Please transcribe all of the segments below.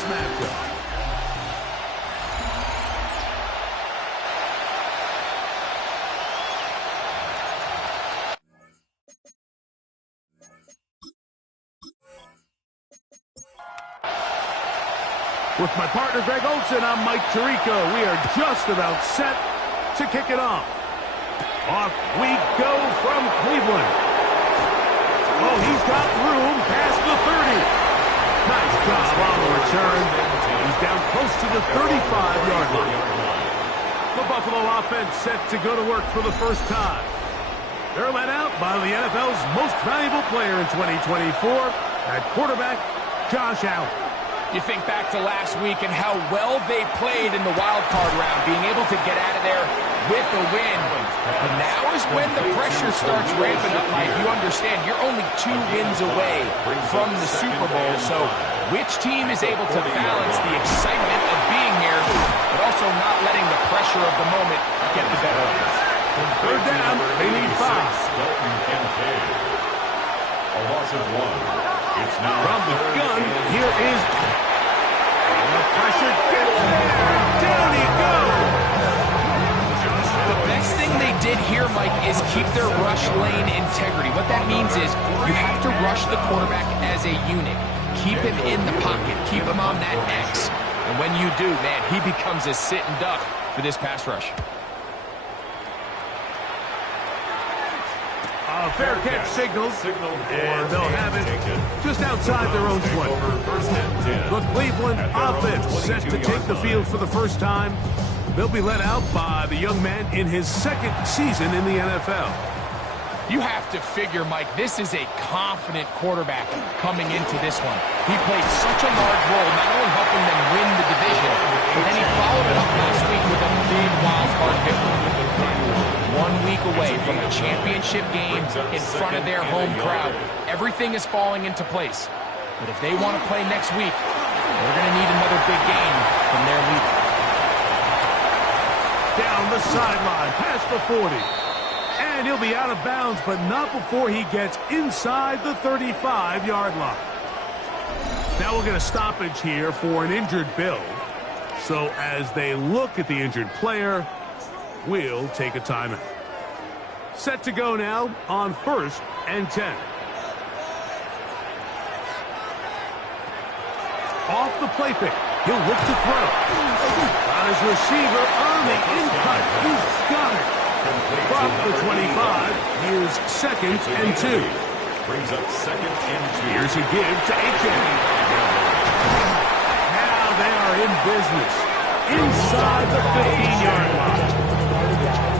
this matchup. With my partner, Greg Olson, I'm Mike Tirico. We are just about set to kick it off. Off we go from Cleveland. Oh, he's got room past the 30. Nice job on the return. He's down close to the 35-yard line. The Buffalo offense set to go to work for the first time. They're led out by the NFL's most valuable player in 2024, at quarterback, Josh Allen. You think back to last week and how well they played in the wild card round, being able to get out of there with a win. But now is when the pressure starts ramping up, Mike. You understand, you're only 2 wins away from the Super Bowl. So which team is able to balance the excitement of being here, but also not letting the pressure of the moment get the better of them? Third down, they need 5. A loss of 1. It's now from the gun, here is the pressure gets there, down he goes. The best thing they did here, Mike, is keep their rush lane integrity. What that means is you have to rush the quarterback as a unit. Keep him in the pocket. Keep him on that X. And when you do, man, he becomes a sitting duck for this pass rush. A fair catch signal, and they'll have it just outside their own 20. The Cleveland offense set to take the field for the first time. They'll be led out by the young man in his 2nd season in the NFL. You have to figure, Mike, this is a confident quarterback coming into this one. He played such a large role, not only helping them win the division, but then he followed it up last week with a big wild card victory. 1 week away from a championship game in front of their home crowd. Everything is falling into place. But if they want to play next week, they're going to need another big game from their leader. Down the sideline, past the 40. And he'll be out of bounds, but not before he gets inside the 35-yard line. Now we'll get a stoppage here for an injured Bill. So as they look at the injured player, we'll take a timeout. Set to go now on 1st and 10. Off the play fake. He'll look to throw. On his receiver on the in-cut. He's got it. From the 25, here's 2nd and 2. Brings up 2nd and 2. Here's a give to Aiken. Now they are in business. Inside the 15-yard line.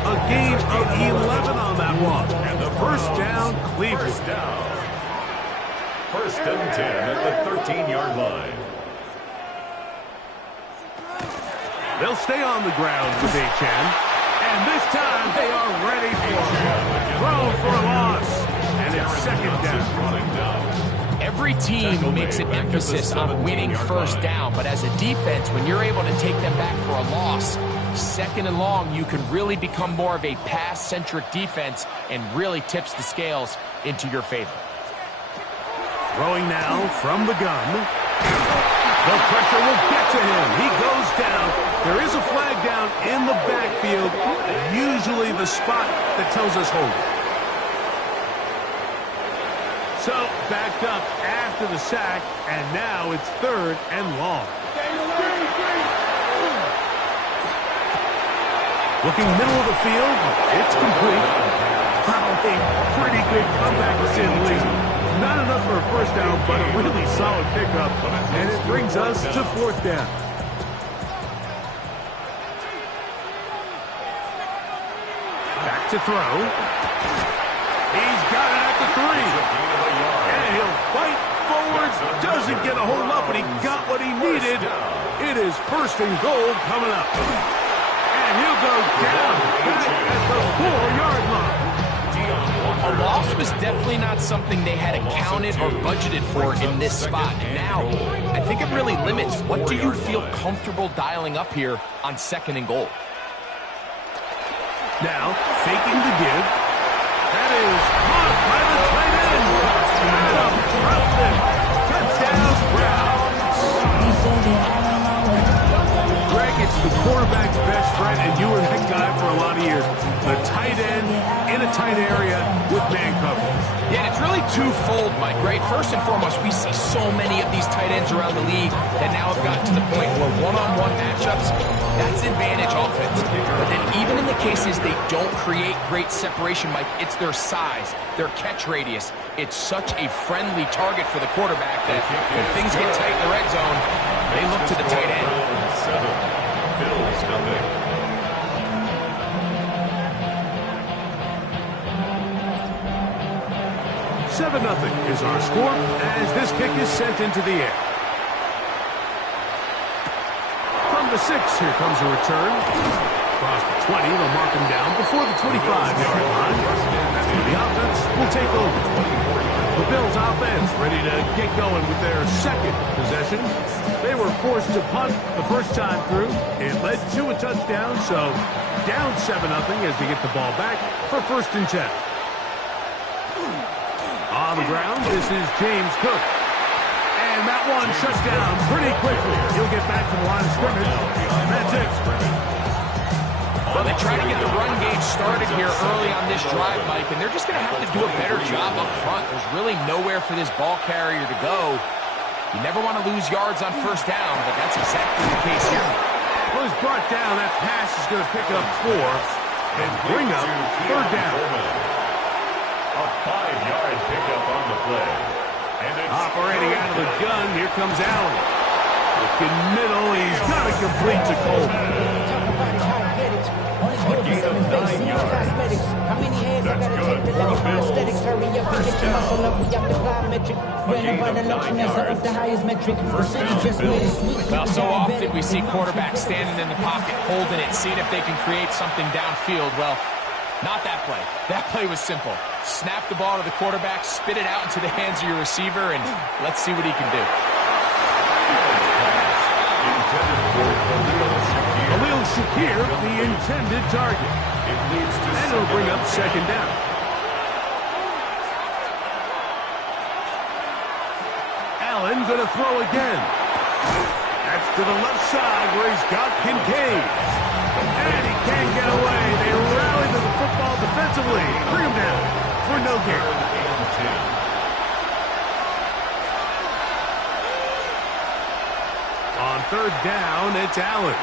A gain of 11 on that one. And the first down, Cleveland. First down. 1st and 10 at the 13-yard line. They'll stay on the ground with Aiken. And this time they are ready for him. Throw for a loss. And it's 2nd down. Every team makes an emphasis on winning first down, but as a defense, when you're able to take them back for a loss, 2nd and long, you can really become more of a pass-centric defense and really tips the scales into your favor. Throwing now from the gun. The pressure will get to him. He goes down. There is a flag down in the backfield, usually the spot that tells us hold it. So, backed up after the sack, and now it's 3rd and long. Looking middle of the field, it's complete. Wow, a pretty good comeback to say the least. Not enough for a first down, but a really solid pickup, and it brings us to 4th down. Back to throw. He's got it at the 3. And he'll fight forward. Doesn't get a hold up, but he got what he needed. It is 1st and goal coming up. And he'll go down back at the 4-yard line. A loss was definitely not something they had accounted or budgeted for in this spot. And now, I think it really limits what do you feel comfortable dialing up here on 2nd and goal. Now, faking the give. That is caught by the tight end. Adam Troutman. Touchdown, Browns. It's the quarterback's best friend, and you were that guy for a lot of years. The tight end in a tight area with man coverage. Yeah, and it's really twofold, Mike, right? First and foremost, we see so many of these tight ends around the league that now have gotten to the point where one-on-one matchups, that's advantage offense. But then even in the cases they don't create great separation, Mike, it's their size, their catch radius. It's such a friendly target for the quarterback that when things get tight in the red zone, they look to the tight end. 7-0 is our score as this kick is sent into the air. From the 6, here comes a return. Across the 20, they'll mark him down before the 25-yard line. That's where the offense will take over. The Bills offense ready to get going with their second possession. They were forced to punt the first time through. It led to a touchdown, so down 7-0 as they get the ball back for 1st and 10. On the ground, this is James Cook. And that one shut down pretty quickly. He'll get back to the line of scrimmage. That's it. Well, they try to get the run game started here early on this drive, Mike, and they're just going to have to do a better job up front. There's really nowhere for this ball carrier to go. You never want to lose yards on 1st down, but that's exactly the case here. Well, he's brought down. That pass is going to pick up 4 and bring up 3rd down. A 5-yard pickup on the play. And operating out of the gun, here comes Allen. Looking middle, he's got to complete to Coleman. A gain of 9 yards. How many hands I gotta take to let my aesthetics hurry up and get your muscle up? We up the plyometric. Ran by the luxury of the highest metric. The city just made it sweet. Well, so often we see quarterbacks standing in the pocket, holding it, seeing if they can create something downfield. Well, not that play. That play was simple. Snap the ball to the quarterback, spit it out into the hands of your receiver, and let's see what he can do. Khalil Shakir, the intended target. And it'll bring up 2nd down. Allen going to throw again. That's to the left side where he's got Kincaid. And he can't get away. They rally to the football defensively. Bring him down for no gain. On 3rd down, it's Allen.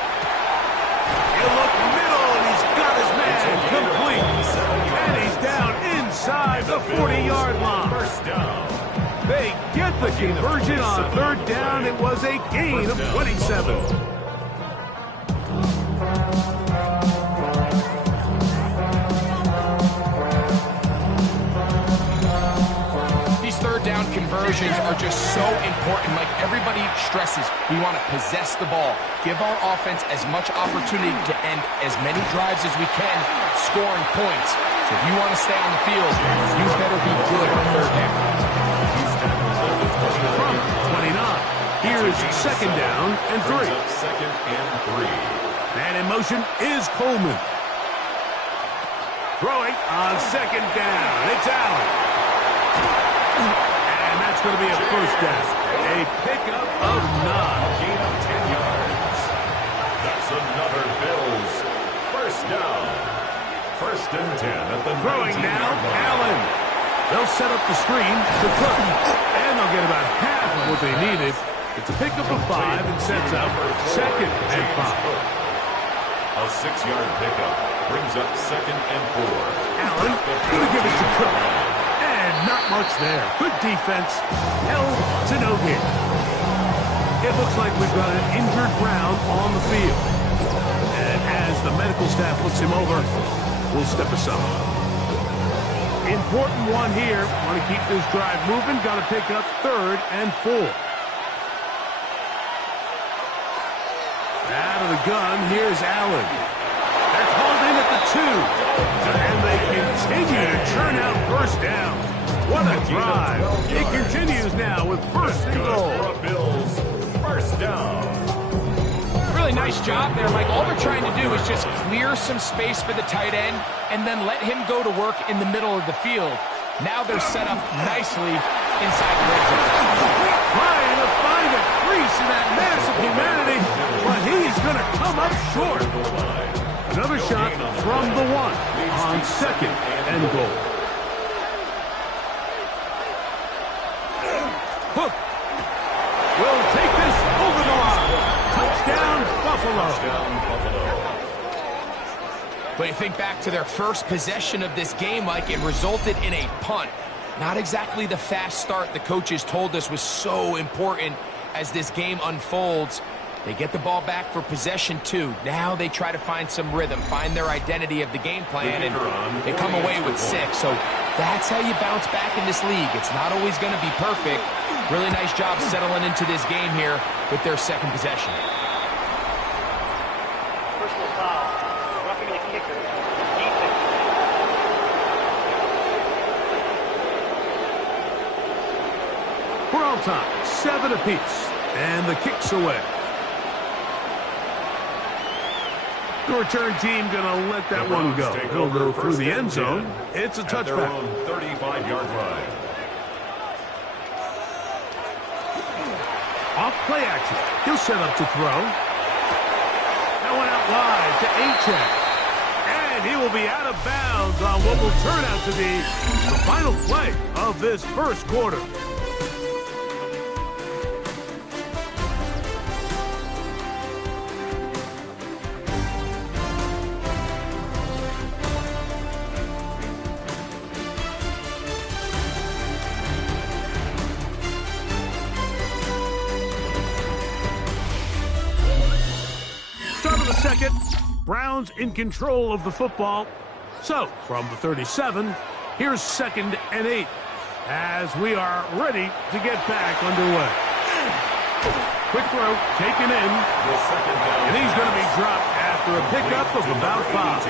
He'll look middle, and he's got his man complete. And he's down inside the 40-yard line. First down. They get the conversion on 3rd down. It was a gain of 27. Down conversions are just so important. Like everybody stresses, we want to possess the ball, give our offense as much opportunity to end as many drives as we can, scoring points. So if you want to stay on the field, you better be good on 3rd down. From 29, here is 2nd down and 3. 2nd and 3. And in motion is Coleman. Throwing on 2nd down. It's Allen. And that's going to be a 1st down. A pickup of 9. Gain of 10 yards. That's another Bills 1st down. 1st and 10 at the Throwing now, 19-yard line. Allen. They'll set up the screen to Cook. And they'll get about half of what they needed. It's a pickup of 5 and sets up 2nd and 5. A 6-yard pickup brings up 2nd and 4. Allen going to give it to Cook. Not much there. Good defense. Held to no gain. It looks like we've got an injured Brown on the field. And as the medical staff looks him over, we'll step aside. Important one here. Want to keep this drive moving. Got to pick up 3rd and 4. Out of the gun, here's Allen. They're called in at the 2. And they continue to churn out 1st down. What a drive. It continues now with 1st and goal. Bills 1st down. Really nice job there, Mike. All they're trying to do is just clear some space for the tight end and then let him go to work in the middle of the field. Now they're set up nicely inside the red zone. Trying to find a crease in that mass of humanity, but he's going to come up short. Another shot from the 1 on 2nd and goal. Hook will take this over the line. Touchdown, Buffalo. But you think back to their first possession of this game, Mike, it resulted in a punt. Not exactly the fast start the coaches told us was so important as this game unfolds. They get the ball back for possession 2. Now they try to find some rhythm, find their identity of the game plan, and they come away with 6. So that's how you bounce back in this league. It's not always going to be perfect. Really nice job settling into this game here with their second possession. Personal foul. Roughing the kicker. Defense. We're on time. 7 apiece. And the kick's away. The return team going to let that one go. He'll go through the end zone. It's a touchback. 35-yard line. Off play action. He'll set up to throw. That one out wide to Achek. And he will be out of bounds on what will turn out to be the final play of this first quarter. Second, Browns in control of the football. So, from the 37, here's 2nd and 8 as we are ready to get back underway. Quick throw, taken in, and he's going to be dropped after a pickup of about 5.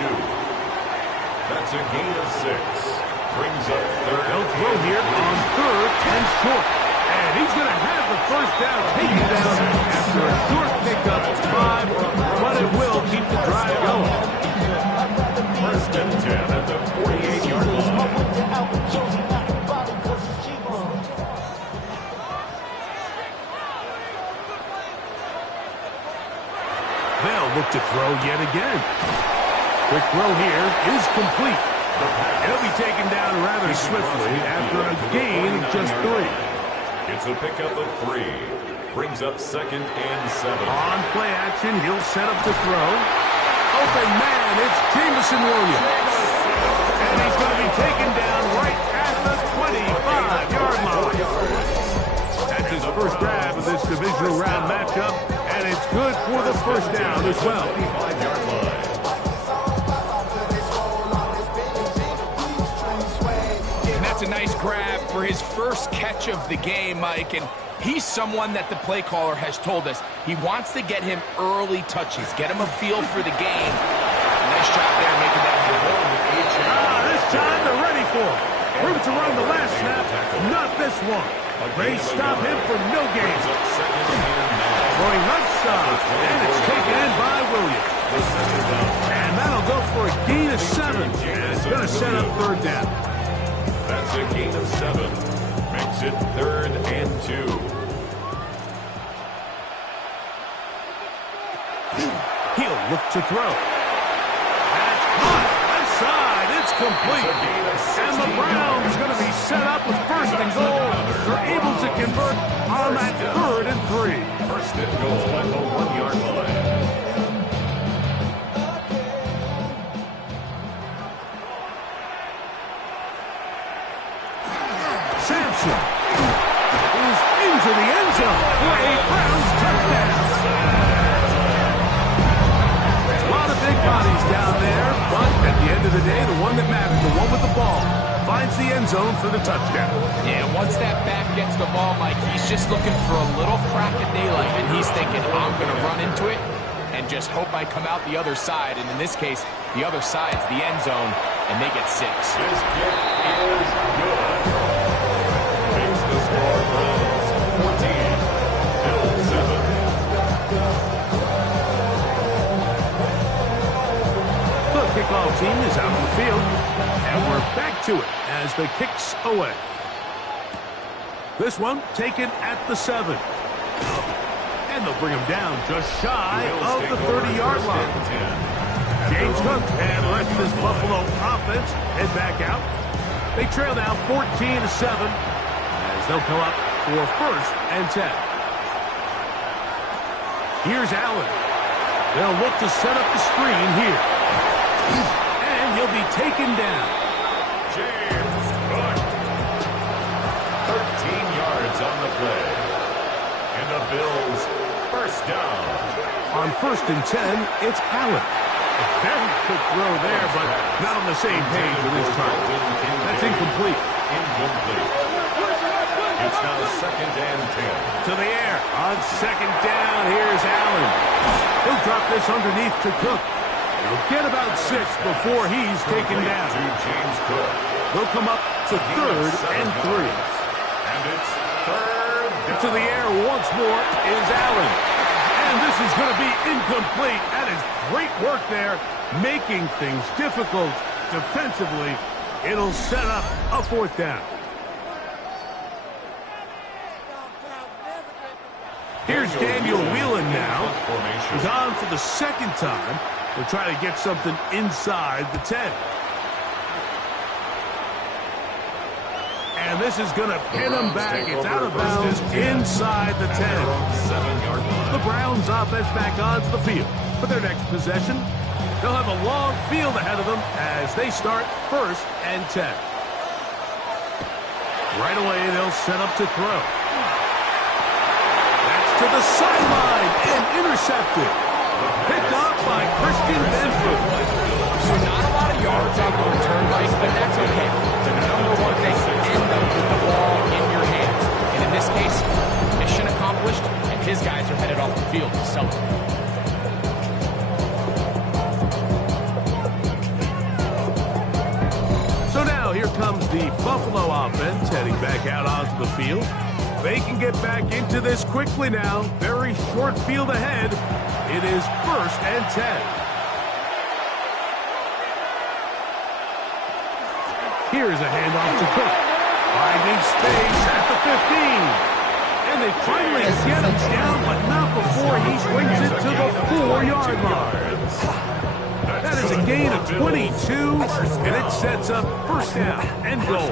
That's a gain of 6. Brings up 3rd. They'll throw here on 3rd and short. And he's going to have the first down taken down after a short pickup of 5, but it will keep the drive going. 1st and 10 at the 48-yard line. They'll look to throw yet again. Quick throw here is complete. It'll be taken down rather swiftly after a gain of just 3. It's a pickup of 3. Brings up 2nd and 7. On play action, he'll set up to throw. Open man, it's Jameson Williams. And he's going to be taken down right at the 25-yard line. That's his first grab of this divisional round matchup, and it's good for the first down as well. 25-yard line. That's a nice grab for his first catch of the game, Mike, and he's someone that the play caller has told us he wants to get him early touches, get him a feel for the game. Nice job there making that happen. This time they're ready for it. Room to run the last snap, not this one. They stop him for no gain. Throwing left side, and it's taken in by Williams. And that'll go for a gain of 7, and it's going to set up 3rd down. That's a gain of 7. Makes it 3rd and 2. He'll look to throw. That's caught. Left side. It's complete. And the Browns going to be set up with 1st and goal. They're able to convert on that 3rd and 3. 1st and goal at the 1-yard line. Sampson is into the end zone for a Browns touchdown. A lot of big bodies down there, but at the end of the day, the one that mattered, the one with the ball, finds the end zone for the touchdown. Yeah, once that back gets the ball, Mike, he's just looking for a little crack of daylight, and he's thinking, I'm going to run into it and just hope I come out the other side. And in this case, the other side's the end zone, and they get 6. His kick is good. Makes the score Browns 14, Bills 7. The kickoff team is out on the field, and we're back to it as the kick's away. This one taken at the 7. And they'll bring him down just shy of the 30-yard line. James Cook and the rest of this Buffalo offense head back out. They trail now 14-7 as they'll come up for 1st and 10. Here's Allen. They'll look to set up the screen here. And he'll be taken down. James Cook. 13 yards on the play. And the Bills, 1st down. On 1st and 10, it's Allen. A very good throw there, but not on the same page with his target. That's incomplete. Incomplete. It's now 2nd and 10. To the air. On 2nd down, here's Allen. He'll drop this underneath to Cook. He'll get about 6 before he's taken down. To James Cook. They'll come up to 3rd and 3. And it's 3rd down. To the air once more is Allen. And this is going to be incomplete. That is great work there, making things difficult defensively. It'll set up a 4th down. Here's Daniel Whelan now. He's on for the 2nd time. They'll try to get something inside the 10. And this is going to pin him back. It's out of bounds inside the 10. 7-yard line. The Browns offense back onto the field for their next possession. They'll have a long field ahead of them as they start 1st and 10. Right away, they'll set up to throw. That's to the sideline and intercepted. Picked off by Christian Benford. So not a lot of yards on the return, Mike, but that's okay. The number one thing, end up with the ball in your hands. And in this case, mission accomplished, and his guys are headed off the field to celebrate. So now here comes the Buffalo offense heading back out onto the field. They can get back into this quickly now. Very short field ahead. It is 1st and 10. Here's a handoff to Cook. Finding space at the 15. And they finally get him down, but not before he brings it to the 4-yard line. That is a gain of 22, and it sets up 1st down and goal.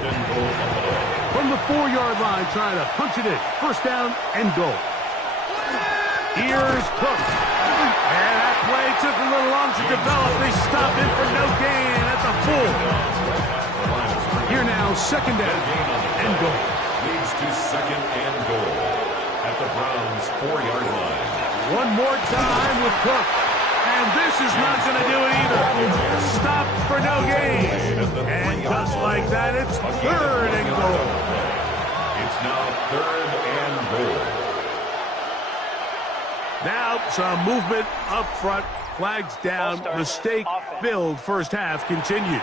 From the 4-yard line, trying to punch it in. 1st down and goal. Here's Cook. And that play took a little long to develop. They stopped it for no gain at the 4. Here now, 2nd down and goal. Leads to 2nd and goal at the Browns' 4-yard line. One more time with Cook. And this is not going to do it either. Stop for no gain. And just like that, it's 3rd and goal. It's now 3rd and goal. Now some movement up front. Flags down. Mistake-filled 1st half continues.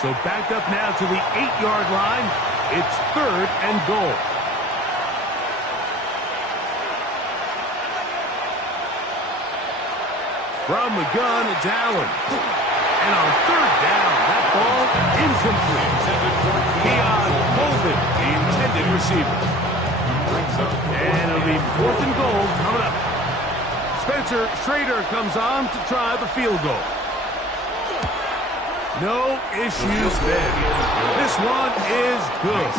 So back up now to the 8-yard line. It's 3rd and goal. From the gun, it's Allen. And on 3rd down, that ball incomplete. Keon Colvin, the intended receiver. And it'll be 4th and goal coming up. Spencer Schrader comes on to try the field goal. No issues there. This one is good.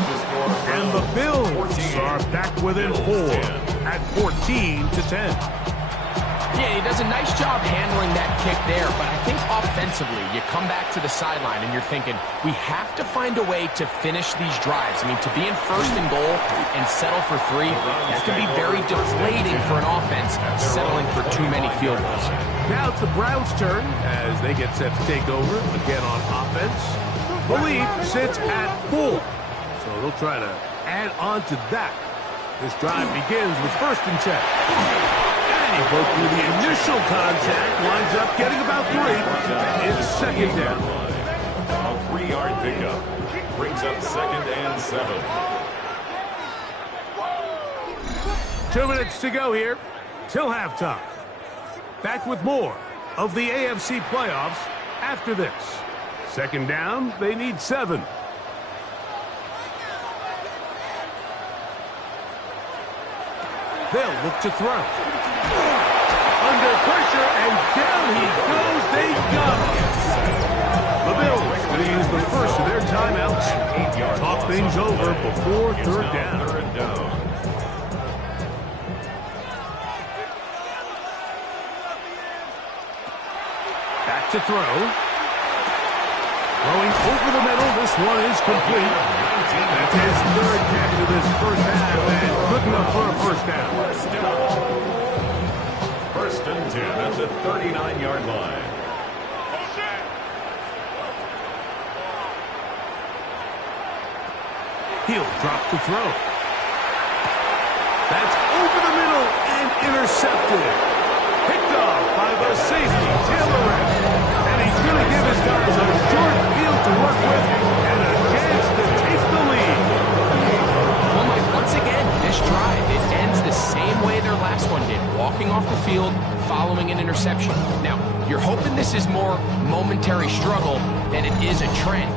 And the Bills are back within 4 at 14-10. Yeah, he does a nice job handling that kick there, but I think offensively, you come back to the sideline and you're thinking, we have to find a way to finish these drives. I mean, to be in 1st and goal and settle for 3, that can be very deflating for an offense, settling for too many field goals. Now it's the Browns' turn as they get set to take over again on offense. The lead sits at 4, so they'll try to add on to that. This drive begins with 1st and 10. They broke through the initial contact, winds up getting about 3. It's 2nd down. A 3-yard pickup brings up 2nd and 7. 2 minutes to go here till halftime. Back with more of the AFC playoffs after this. 2nd down, they need 7. They'll look to throw. Under pressure, and down he goes. They got him. The Bills going to use the first of their timeouts. Talk things over before third down. Back to throw. Throwing over the middle. This one is complete. That's his third catch of this first half, and good enough for a first down. First and 10 at the 39-yard line. He'll drop the throw. That's over the middle and intercepted. Picked off by the safety, Taylor. And he's going to give his guys a short field to work with and a chance to take the lead. Well, Mike, once again, this drive, it ends the same way their last one did, walking off the field, following an interception. Now, you're hoping this is more momentary struggle than it is a trend.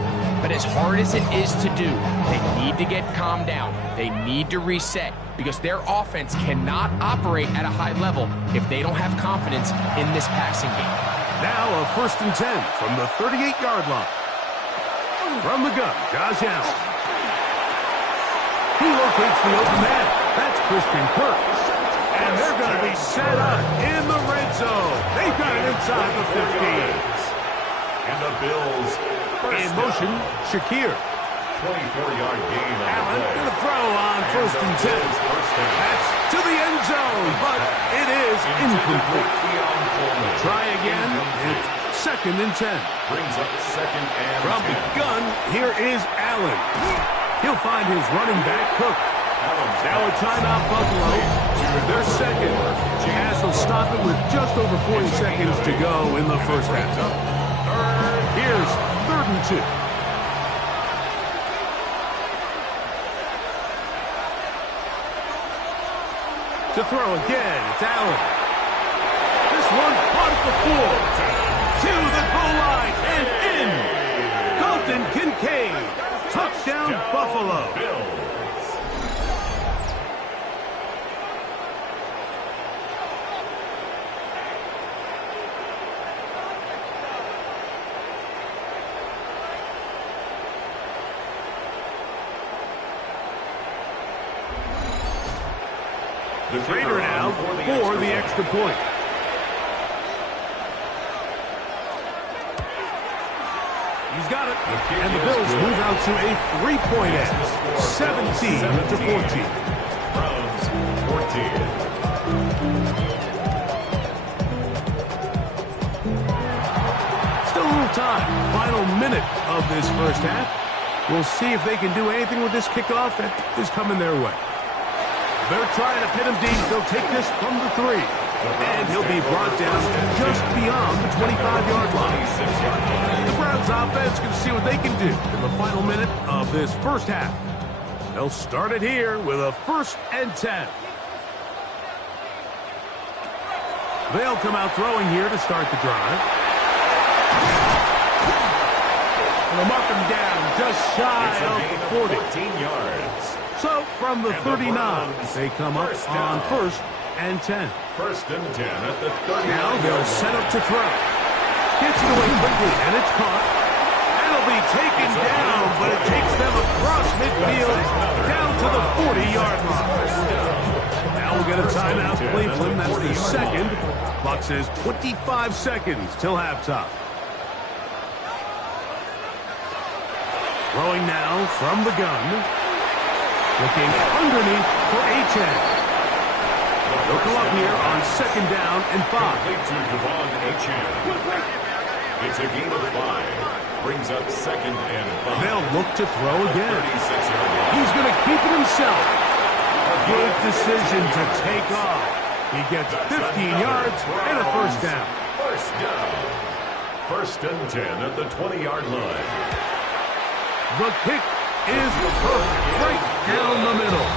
But as hard as it is to do, they need to get calmed down. They need to reset because their offense cannot operate at a high level if they don't have confidence in this passing game. Now a first and 10 from the 38-yard line. From the gun, Josh Allen. He locates the open man. That's Christian Kirk. And they're going to be set up in the red zone. They've got it inside the 15. And the Bills in motion, Shakir. 24-yard gain on Allen the play. going to throw on first and 10. That's to the end zone, but it is incomplete. Try again. It's second and 10. Brings up second and From 10. the gun, here is Allen. He'll find his running back, Cook. Now a timeout, Buffalo. They're second. Jazz will stop it with just over 40 seconds to go in the first half. Here's third and 2. To throw again, it's Allen. This one caught at the 4. To the goal line and in. Dalton Kincaid. Touchdown, Buffalo. Bills. The Raider now for the extra point. He's got it. And the Bills move out to a 3-point edge. 17-14. Browns 14. Still a little time. Final minute of this first half. We'll see if they can do anything with this kickoff that is coming their way. They're trying to pin him deep. They'll take this from the 3. And he'll be brought down just beyond the 25-yard line. The Browns offense can see what they can do in the final minute of this first half. They'll start it here with a first and 10. They'll come out throwing here to start the drive. And they'll mark him down just shy of the 40. 14 yards. So, from the 39, they come up on first and 10. First and 10 at the 39. Now they'll set up to throw. Gets it away quickly, and it's caught. That'll be taken down, but it takes them across midfield down to the 40-yard line. Now we'll get a timeout, Cleveland. That's the second. Clock says 25 seconds till halftime. Throwing now from the gun. Looking underneath for Achane. They'll come up here on second down and 5. Complete to Devon Achane. It's a gain of 5. Brings up second and 5. They'll look to throw again. 36-yard line. He's going to keep it himself. A good decision to take off. He gets 15 yards and a first down. First down. First and 10 at the 20-yard line. The kick is perfect right down the middle.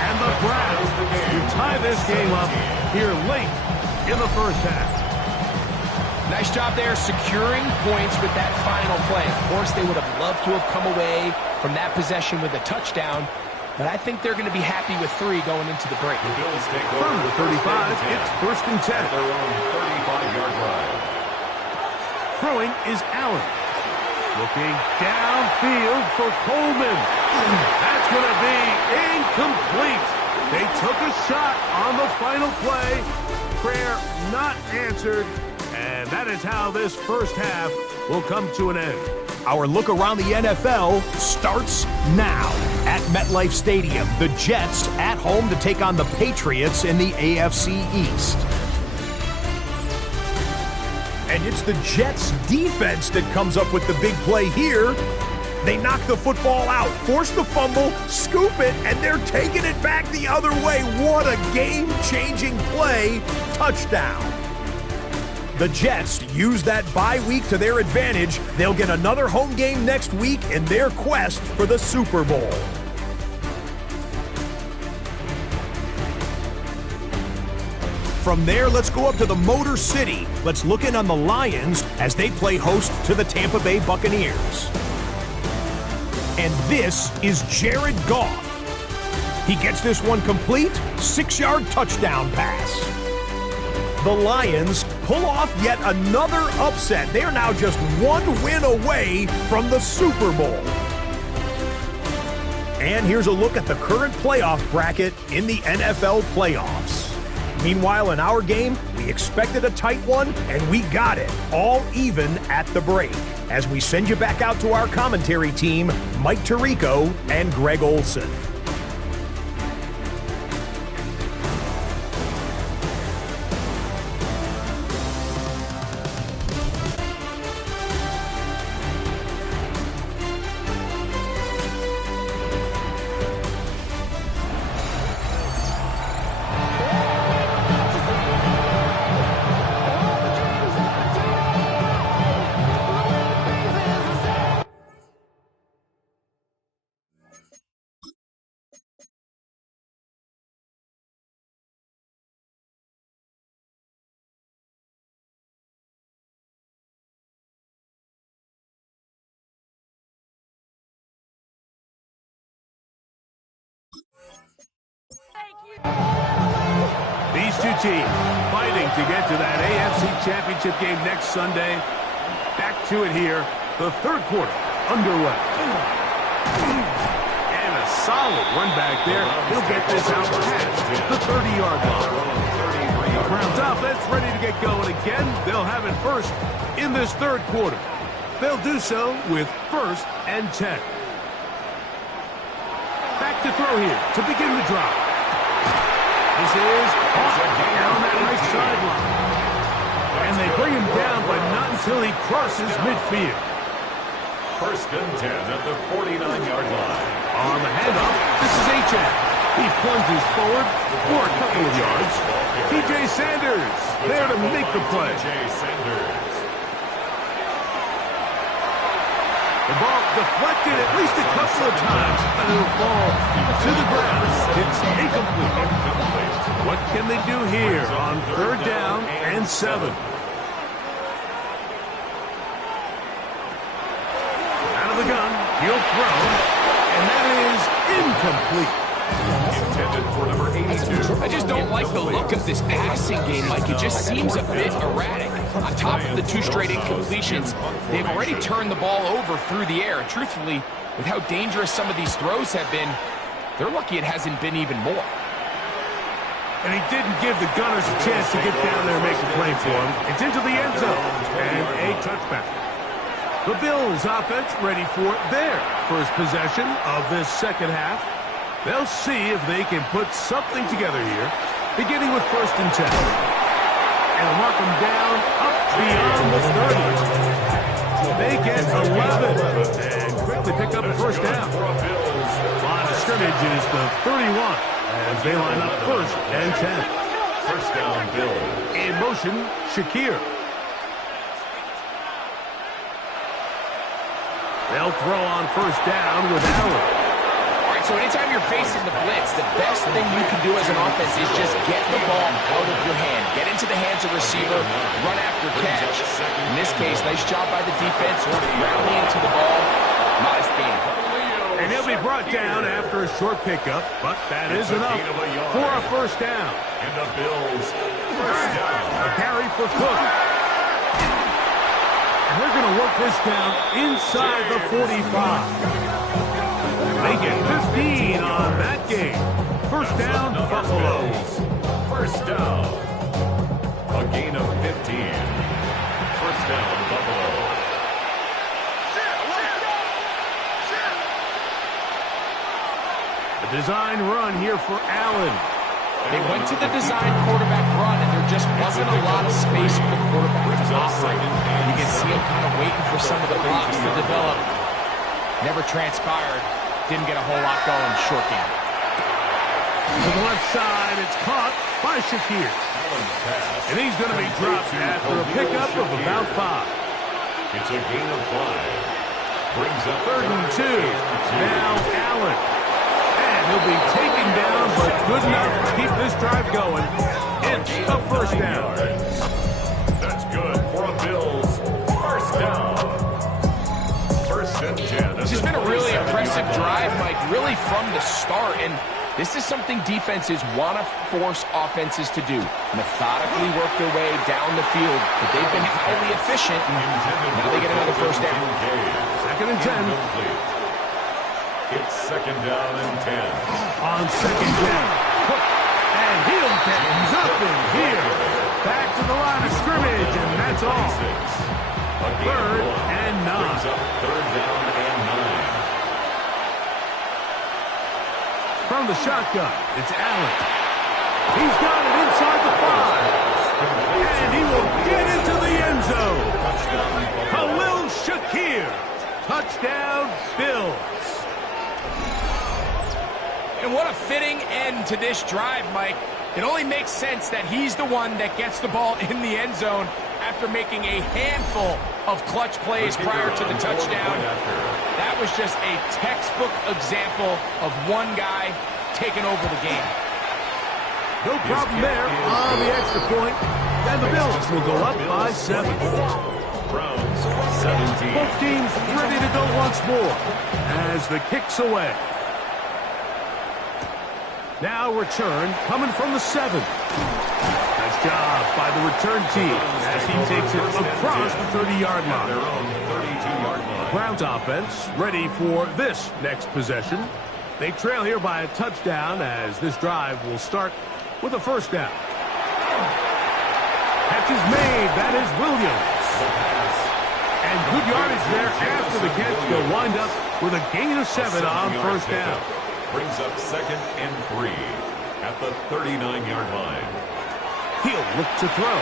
And the Browns to tie this game up here late in the first half. Nice job there securing points with that final play. Of course, they would have loved to have come away from that possession with a touchdown, but I think they're going to be happy with 3 going into the break. The Bills take From over the 35, it's first and 10. at their own 35-yard line. Throwing is Allen. Looking downfield for Coleman. That's going to be incomplete. They took a shot on the final play. Prayer not answered. And that is how this first half will come to an end. Our look around the NFL starts now. At MetLife Stadium, the Jets at home to take on the Patriots in the AFC East. And it's the Jets defense that comes up with the big play here. They knock the football out, force the fumble, scoop it, and they're taking it back the other way. What a game-changing play. Touchdown. The Jets use that bye week to their advantage. They'll get another home game next week in their quest for the Super Bowl. From there, let's go up to the Motor City. Let's look in on the Lions as they play host to the Tampa Bay Buccaneers. And this is Jared Goff. He gets this one complete, 6-yard touchdown pass. The Lions pull off yet another upset. They are now just 1 win away from the Super Bowl. And here's a look at the current playoff bracket in the NFL playoffs. Meanwhile, in our game, we expected a tight one, and we got it, all even at the break. As we send you back out to our commentary team, Mike Tirico and Greg Olson. These two teams fighting to get to that AFC Championship game next Sunday. Back to it here. The third quarter underway. And a solid run back there. He'll get this out past the 30-yard line. The Browns offense ready to get going again. They'll have it first in this third quarter. They'll do so with 1st and 10. Back to throw here to begin the drive. This is down that right sideline. And they bring him down, but not until he crosses midfield. 1st and 10 at the 49-yard line. On the handoff, this is H.M. He plunges forward for a couple of yards. T.J. Sanders there to make the play. T.J. Sanders. The ball deflected at least a couple of times. And it'll fall to the ground. It's incomplete. What can they do here on 3rd down and 7? Out of the gun, he'll throw, and that is incomplete. Intended for number 82. I just don't like the look of this passing game, Mike. It just seems a bit erratic. On top of the 2 straight incompletions, they've already turned the ball over through the air. And truthfully, with how dangerous some of these throws have been, they're lucky it hasn't been even more. And he didn't give the Gunners a chance to get down there and make a play for him. It's into the end zone and a touchback. The Bills offense ready for their first possession of this second half. They'll see if they can put something together here, beginning with 1st and 10. And mark them down up beyond the 30. They get 11 and quickly pick up a 1st down. Line of scrimmage is the 31 as they line up 1st and 10. 1st down, Bills. In motion, Shakir. They'll throw on 1st down with Allen. So anytime you're facing the blitz, the best thing you can do as an offense is just get the ball out of your hand. Get into the hands of receiver, run after catch. In this case, nice job by the defense, rallying to the ball. Modest gain. And he'll be brought down after a short pickup, but that is enough for a first down. And the Bills, first down. A carry for Cook. And they're going to work this down inside the 45. They get 15 on that game. First down, Buffalo. First down. A gain of 15. First down, Buffalo. The design run here for Allen. They went to the design quarterback run, and there just wasn't a lot of space for the quarterback to operate. You can see him kind of waiting for some of the blocks to develop. Never transpired. Didn't get a whole lot going. Short game. To the left side, it's caught by Shakir. And he's going to be dropped after a pickup of about 5. It's a gain of 5. Brings up 3rd and 2. Now Allen. And he'll be taken down, but good enough to keep this drive going. It's a first down. That's good for a Bills. First down. First and 10. This has been a really impressive drive, Mike, really from the start. And this is something defenses want to force offenses to do. Methodically work their way down the field. But they've been highly efficient. And now they get another first down. 2nd and 10. It's 2nd down and 10. On 2nd down. And he'll get nothing here. Back to the line of scrimmage, and that's all. 3rd and 9. Brings up 3rd down and 9. From the shotgun, it's Allen. He's got it inside the 5. And he will get into the end zone. Khalil Shakir. Touchdown, Bills. And what a fitting end to this drive, Mike. It only makes sense that he's the one that gets the ball in the end zone after making a handful of clutch plays prior to the touchdown. That was just a textbook example of one guy taking over the game. No problem there on the extra point. And the Bills will go up by 7. Browns 17. Both teams ready to go once more as the kick's away. Now return coming from the 7. Nice job by the return team as he takes it across the 30-yard line. Their own 32-yard line. Browns offense ready for this next possession. They trail here by a touchdown as this drive will start with a first down. Catch is made. That is Williams. And good yardage there after the catch. They'll wind up with a gain of 7 on first down. Brings up 2nd and 3 at the 39-yard line. He'll look to throw.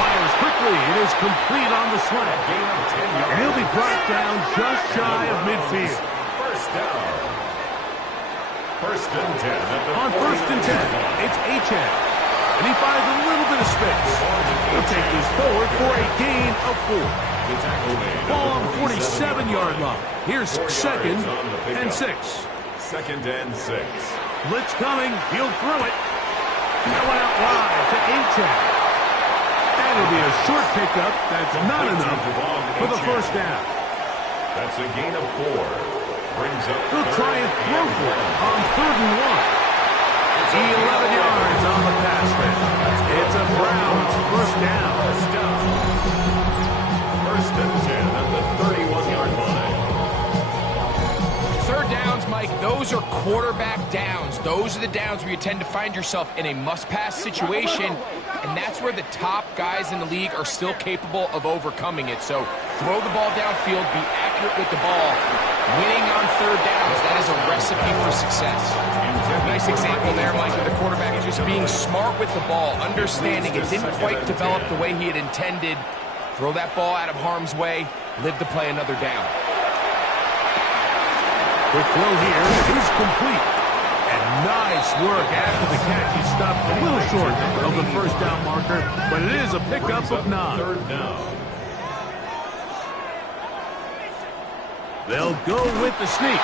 Fires quickly. It is complete on the slant. Gain of 10 yards. And he'll be brought down just shy of midfield. First down. 1st and 10 at the On 1st and 10, it's Achane. And he finds a little bit of space. He'll take this forward for a gain of 4. The tackle made. Ball on the 47-yard line. Here's 2nd and 6. 2nd and 6. Blitz coming. He'll throw it. That went out wide to Achane. That'll be a short pickup. That's not enough for the first down. That's a gain of 4. Brings up He'll try and throw for it on 3rd and 1. 11 yards on the pass play. It's a Browns first down. 1st and 10 at the 31-yard line. 3rd downs, Mike, those are quarterback downs. Those are the downs where you tend to find yourself in a must-pass situation, and that's where the top guys in the league are still capable of overcoming it. So throw the ball downfield, be accurate with the ball. Winning on 3rd downs, that is a recipe for success. Nice example there, Mike, of the quarterback just being smart with the ball, understanding it didn't quite develop the way he had intended. Throw that ball out of harm's way, live to play another down. Quick throw here is complete. And nice work after the catch. He stopped a little short of the first down marker, but it is a pickup of 9. 3rd down. They'll go with the sneak.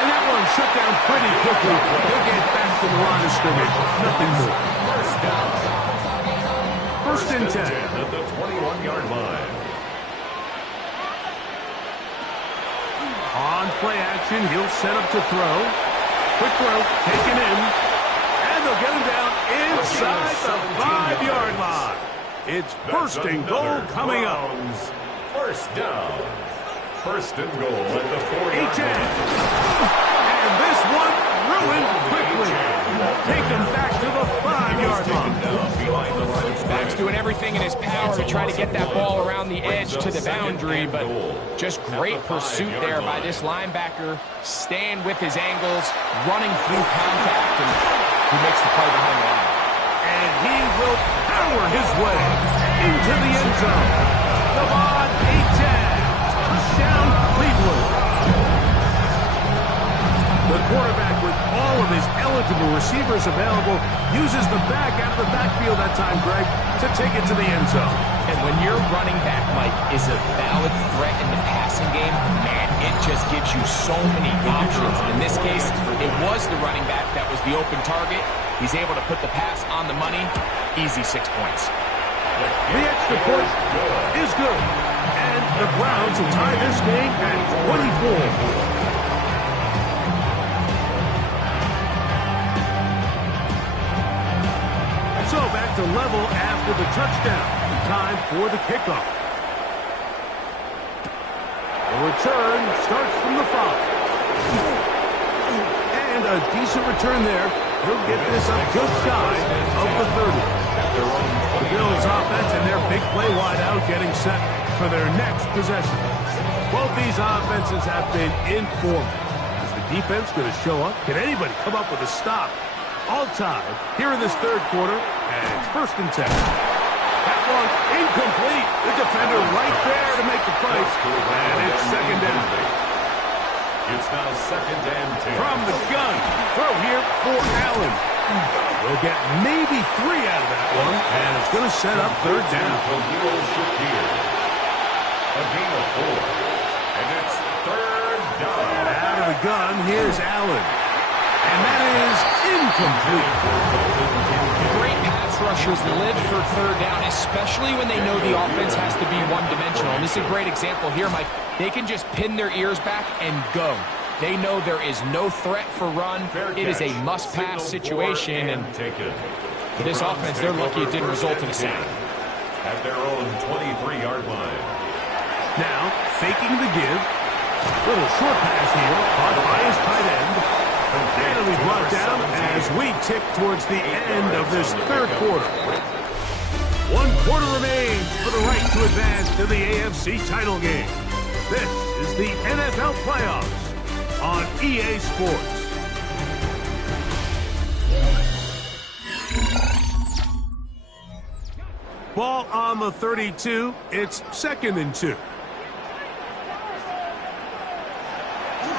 And that one shut down pretty quickly. They'll get back to the line of scrimmage. Nothing more. First down. 1st and 10. At the 21-yard line. On play action, he'll set up to throw. Quick throw, taken in. And they'll get him down inside the 5-yard line. It's first and goal coming up. First down. First and goal at the 4-yard line. And this one ruined quickly. Taken back to the 5-yard line. Back's doing everything in his power to try to get that ball around the edge to the boundary, but just great pursuit there by this linebacker, staying with his angles, running through contact, and he makes the play behind the line. And he will power his way into the end zone. Devon Achane. Touchdown, Cleveland. The quarterback, with all of his eligible receivers available, uses the back out of the backfield that time, Greg, to take it to the end zone. And when your running back, Mike, is a valid threat in the passing game, man, it just gives you so many options. And in this case, it was the running back that was the open target. He's able to put the pass on the money. Easy 6 points. The extra point is good. And the Browns will tie this game at 24. So back to level after the touchdown. Time for the kickoff. The return starts from the 5. And a decent return there. He'll get this up just shy of the 30. The Bills offense and their big play wide out getting set for their next possession. Both these offenses have been informal. Is the defense going to show up? Can anybody come up with a stop? All tied here in this third quarter, and it's first and 10. That one incomplete. The defender right there to make the play, and it's second down. It's now second and 10. From the gun, throw here for Allen. We'll get maybe 3 out of that one, and it's going to set up third down. A gain of 4, and it's third down. Out of the gun, here's Allen. And that is incomplete. Great pass rushers live for third down, especially when they know the offense has to be one-dimensional. And this is a great example here, Mike. They can just pin their ears back and go. They know there is no threat for run. It is a must-pass situation. And for this offense, they're lucky it didn't result in a sack. At their own 23-yard line. Now, faking the give. Little short pass here, caught by his tight end. And it'll be brought down as we tick towards the end of this third quarter. 1 quarter remains for the right to advance to the AFC title game. This is the NFL Playoffs on EA Sports. Ball on the 32. It's second and 2.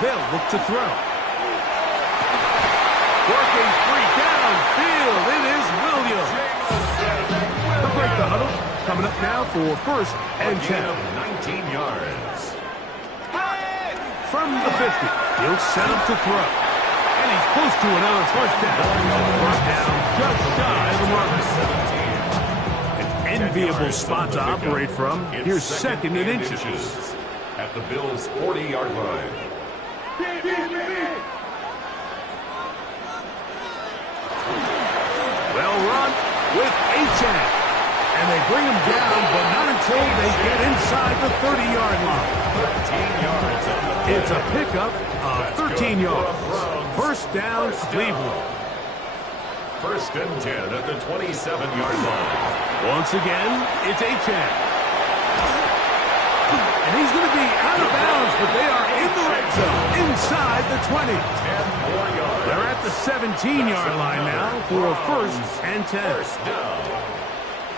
They'll look to throw. Working free downfield. It is Williams. They'll break the huddle. Coming up now for first and 10. 19 yards. From the 50, he'll set up to throw. And he's close to another first down. First down just shy of the mark. An enviable spot to operate from. Here's second and inches. At the Bills' 40-yard line. Well run with Achane. And they bring him down, but not until they get inside the 30-yard line. 13 yards on the play. It's a pickup of 13 yards. First down, Cleveland. First and 10 at the 27-yard line. Once again, it's Achane. And he's going to be out of bounds, but they are in the red zone, inside the 20. 10 more yards. They're at the 17-yard line now for first and 10. First down.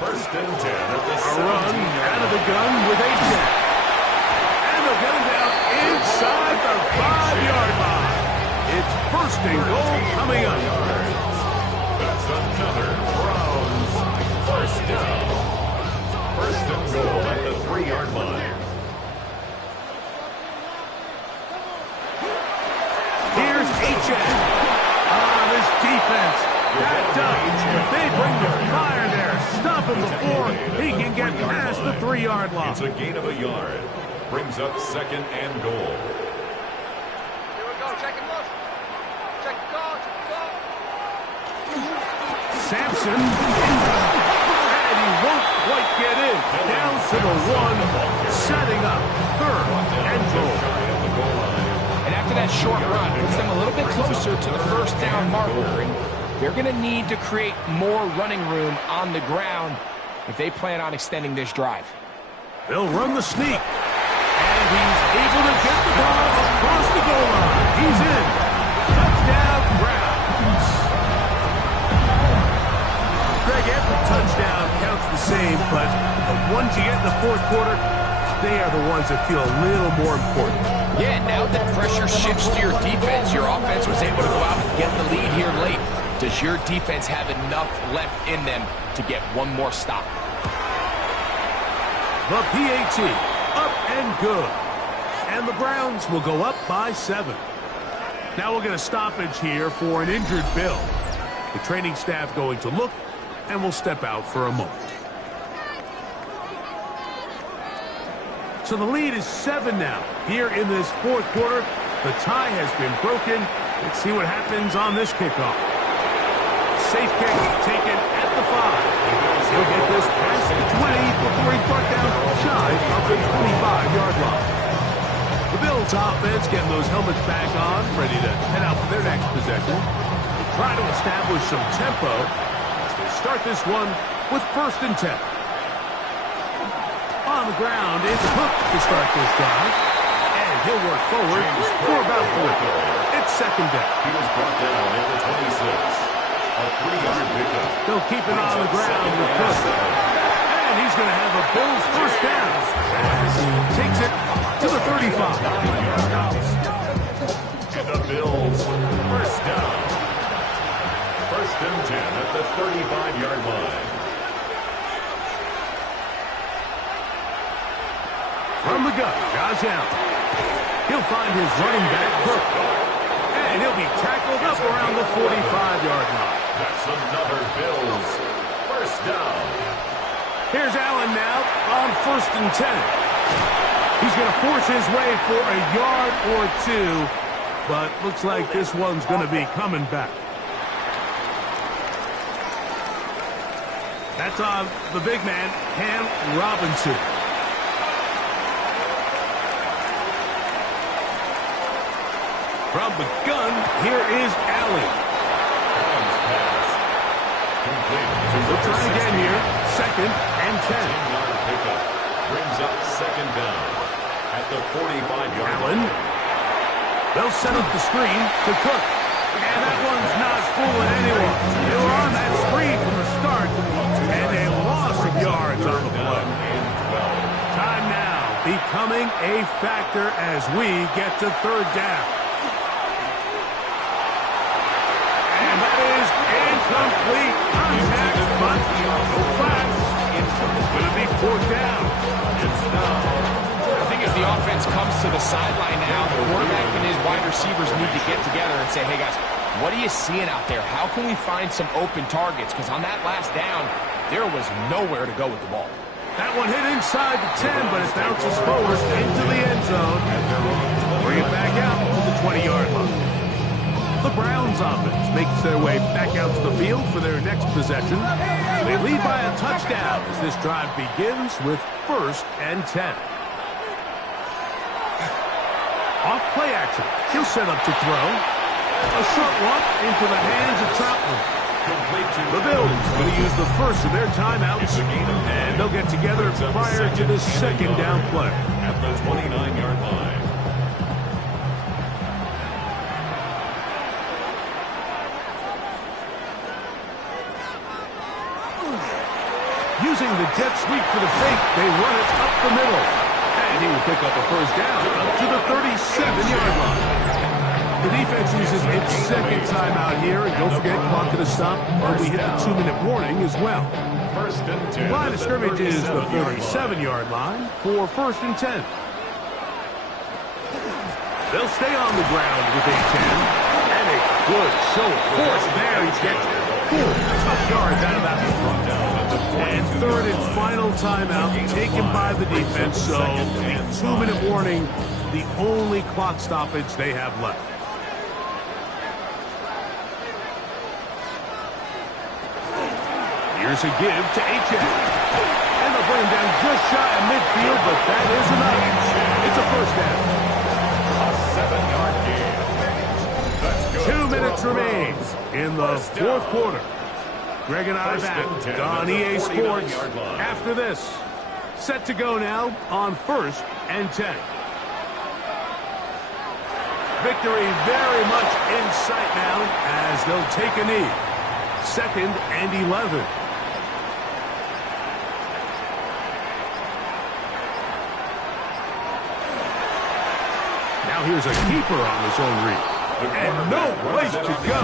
First and 10 at the 17-yard run out of the gun with Achane. And they'll get him down inside the 5-yard line. It's first and goal coming up. That's another Browns first down. First and goal at the 3-yard line. Here's Achane. This defense backed up. They bring the fire there. Stop him before he can get past the 3-yard line. It's a gain of a yard. Brings up second and goal. Jackson. And he won't quite get in. Down to the 1, setting up 3rd and goal. And after that short run, puts them a little bit closer to the first down marker. And they're going to need to create more running room on the ground if they plan on extending this drive. They'll run the sneak. And he's able to get the ball across the goal line. He's in. Touchdown, Browns. Greg, every touchdown counts the same, but the ones you get in the fourth quarter, they are the ones that feel a little more important. Yeah, now that pressure shifts to your defense, your offense was able to go out and get the lead here late. Does your defense have enough left in them to get one more stop? The PAT, up and good. And the Browns will go up by 7. Now we'll get a stoppage here for an injured Bill. The training staff going to look, and will step out for a moment. So the lead is 7 now. Here in this fourth quarter, the tie has been broken. Let's see what happens on this kickoff. Safe kick taken at the 5. He'll get this past the 20 before he's brought down shy of the 25-yard line. The Bills offense getting those helmets back on, ready to head out for their next possession. They try to establish some tempo as they start this one with 1st and 10. On the ground, it's Cook to start this drive. And he'll work forward for about 4. It's 2nd down. He was brought down at the 26. A 3-yard pickup. They'll keep it on the ground with Cook. And he's going to have a Bills 1st down. As he takes it to the 35. And the Bills 1st down. 1st and 10 at the 35-yard line. From the gun, Josh Allen. He'll find his running back, Cook. And he'll be tackled up around the 45-yard line. That's another Bills 1st down. Here's Allen now on 1st and 10. He's going to force his way for a yard or 2, but looks like this one's going to be coming back. That's on the big man, Cam Robinson. From the gun, here is Allen. We'll try again here. 2nd and 10. 10-yard pickup brings up 2nd down at the 45-yard line. They'll set up the screen to Cook. And that one's not fooling anyone. They were on that screen from the start, and a loss of yards on the play. Time now becoming a factor as we get to 3rd down. And that is incomplete contact, but no flags. It's going to be 4th down. I think as the offense comes to the sideline now, the quarterback and his wide receivers need to get together and say, hey guys, what are you seeing out there? How can we find some open targets? Because on that last down, there was nowhere to go with the ball. That one hit inside the 10, but it bounces forward into the end zone. Bring it back out to the 20-yard line. The Browns offense makes their way back out to the field for their next possession. They lead by a touchdown as this drive begins with 1st and 10. Off play action. He'll set up to throw. A short one into the hands of Troutman. The Bills going to use the first of their timeouts, and they'll get together prior to the 2nd down play. At the 29-yard line. Using the jet sweep for the fake, they run it up the middle. And he will pick up a 1st down up to the 37-yard line. The defense uses its 2nd timeout here. And don't forget, clock to the stop when we hit the 2-minute warning as well. 1st and 10. Line of scrimmage is the 37-yard line for 1st and 10. They'll stay on the ground with a 10. And a good show of force there. He gets 4 tough yards out of that one. And 3rd and final timeout taken by the defense. So a 2-minute warning, the only clock stoppage they have left. Here's a give to HM. And they'll bring him down just shy of midfield, but that is enough. It's a first down. A 7-yard gain. That's good. 2 minutes remain in the fourth quarter. Greg and I back on EA Sports after this. Set to go now on 1st and 10. Victory very much in sight now as they'll take a knee. 2nd and 11. Now here's a keeper on his own read. And no place to go.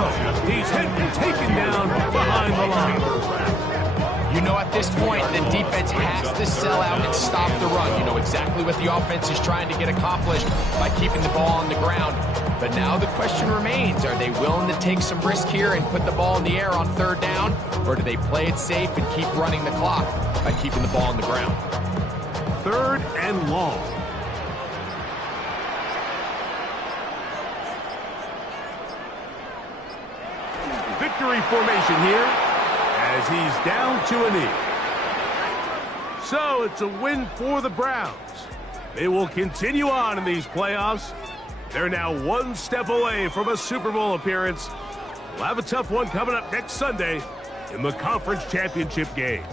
He's hit and taken down behind the line. You know, at this point, the defense has to sell out and stop the run. You know exactly what the offense is trying to get accomplished by keeping the ball on the ground. But now the question remains, are they willing to take some risk here and put the ball in the air on 3rd down? Or do they play it safe and keep running the clock by keeping the ball on the ground? 3rd and long. Victory formation here as he's down to a knee. So it's a win for the Browns. They will continue on in these playoffs. They're now 1 step away from a Super Bowl appearance. We'll have a tough one coming up next Sunday in the conference championship game.